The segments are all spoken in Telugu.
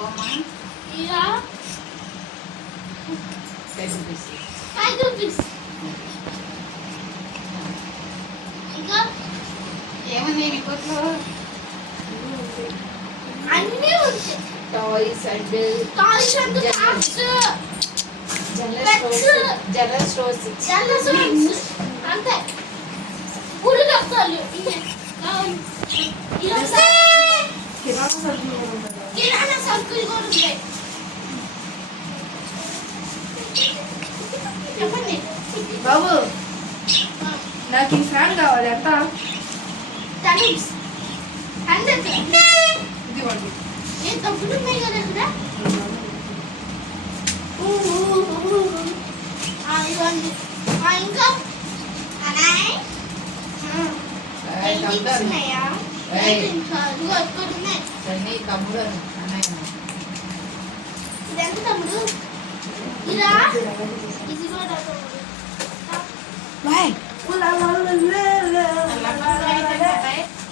బొమ్మ ఇలా 5 రూపీస్. 5 రూపీస్. ఇంకా ఏమన్నా ఇప్పట్లో అన్నీ ఉంటాయి. టాయ్స్ అండ్ జనరల్ స్టోర్స్ అంతే. గుడి కప్తాలు కిరాణా సరుకులు కూడా ఉంటాయి. చెప్పండి బాబు, నాకు ఈ ఫ్యాన్ కావాలి. ఎంత? 100. ఇదిగోండి. ఏం తప్పుడు ఉన్నాయి కదా ఇక్కడ. ఇవ్వండి. ఇంకా పెయింటింగ్స్ ఉన్నాయా? ఇంకా ఇదిగో ఇక్కడ ఉన్నాయి. తమ్ముడు ఇదెంత తమ్ముడు? ఇదా ఇది కూడా తమ్ముడు.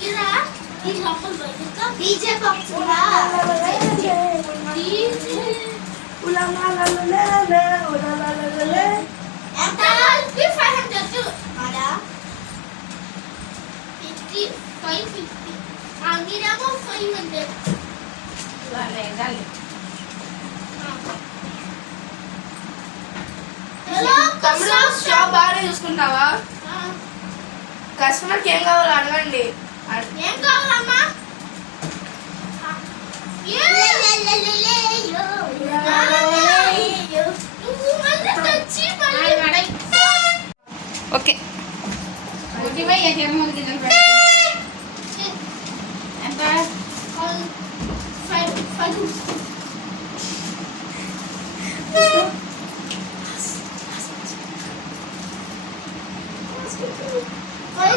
ఇదా ఈ లోపల బయట డీజే బాక్స్ కూడా. ఎంత? 500. అలా 550. మీరేమో 500. తమ్ముడు, షాప్ బాగా చూసుకుంటావా? కస్టమర్కి ఏం కావాలో అడగండి. ఏం కావాలమ్మా? ఓకే. ఎంత? 5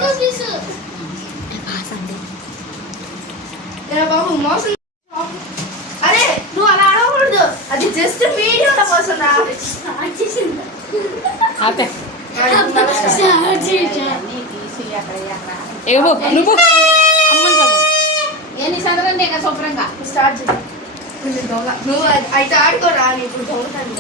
రూపీస్. బాబు మోసం. అరే నువ్వు అలా అడగకూడదు. అది జస్ట్ వీడియోల కోసం. ఎన్ని చదవండి ఇక శుభ్రంగా స్టార్ట్ చేయి. నువ్వు అయితే ఆడుకోరా. ఇప్పుడు దొంగతాను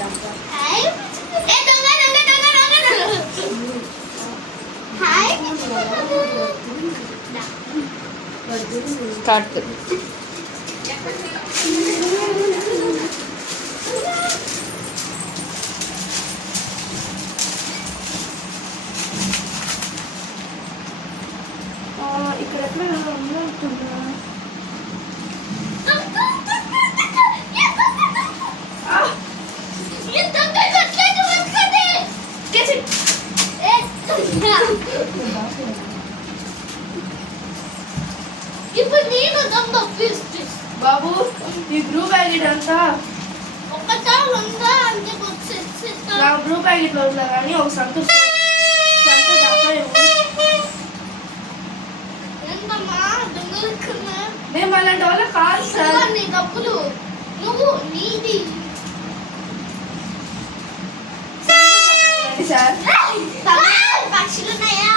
స్టార్ట్. ఇక్కడ ఎట్లా ఉంటుందా? ఇప్పుడు నేను దొంగ బాబు, ఈ బ్లూ ప్యాకెట్ అంతా ఒకటా ఉందా అంటే నా బ్లూ ప్యాకెట్లో ఉందా కానీ ఒక సంతోషం ఏంటమ్మా దొంగలుకున్నా? మేము అలాంటి వాళ్ళ కాదు సార్. నీ డబ్బులు నువ్వు నీది సార్. పక్షులు ఉన్నాయా?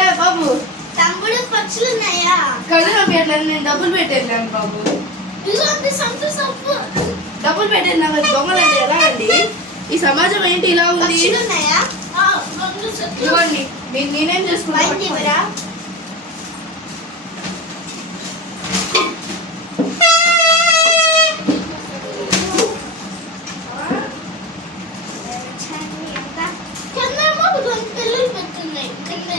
ఏ బాబు, తమ్ముడు పక్షులు ఉన్నాయా? కడుగు పెట్టలేదు. నేను డబ్బులు పెట్టేళ్ళాను బాబు. ఇలాంటి సంతోషపు డబ్బులు పెట్టేది నాకు దొంగలంటే ఎలా అండి? ఈ సమాజం ఏంటి ఇలా ఉంది? పక్షులు ఉన్నాయా? ఇవ్వండి. నేనేం చేసుకుంటా? కిందేమో 2 పిల్లలు పెట్టున్నాయి. కింద